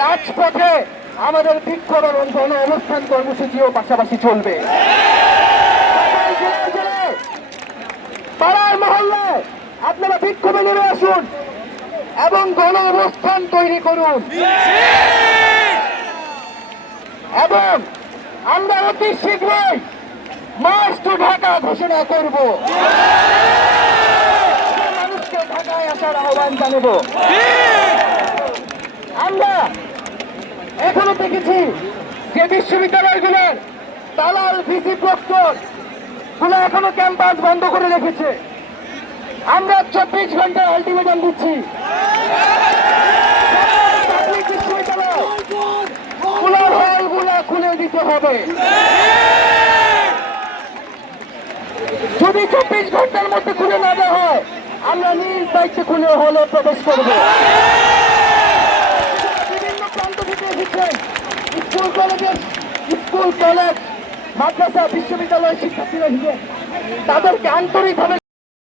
রাজপথে আমাদের বিক্ষোভ এবং গণ অবস্থান কর্মসূচিও পাশাপাশি চলবে। পাড়ায় মহল্লায় আপনারা বিক্ষোভে নেমে আসুন এবং গণ অবস্থান তৈরি করুন এবং আমরা অতি শীঘ্রই মার্চ টু ঢাকা ঘোষণা করব, মানুষকে ঢাকায় আসার আহ্বান জানাবো। আমরা এখনো দেখেছি যে বিশ্ববিদ্যালয়গুলোর দালাল ভিসি প্রক্টর গুলো এখনো ক্যাম্পাস বন্ধ করে রেখেছে। আমরা 24 ঘন্টা আলটিমেটাম দিচ্ছি, বিশ্ববিদ্যালয় খোলার হলগুলা খুলে দিতে হবে। যদি 24 ঘন্টার মধ্যে খুলে না দেওয়া হয়, আমরা নিজ দায়িত্বে খুলে হলে প্রবেশ করব। বিভিন্ন প্রান্ত থেকে এসেছেন, স্কুল কলেজ মাদ্রাসা বিশ্ববিদ্যালয়ের শিক্ষার্থীরা, তাদেরকে আন্তরিকভাবে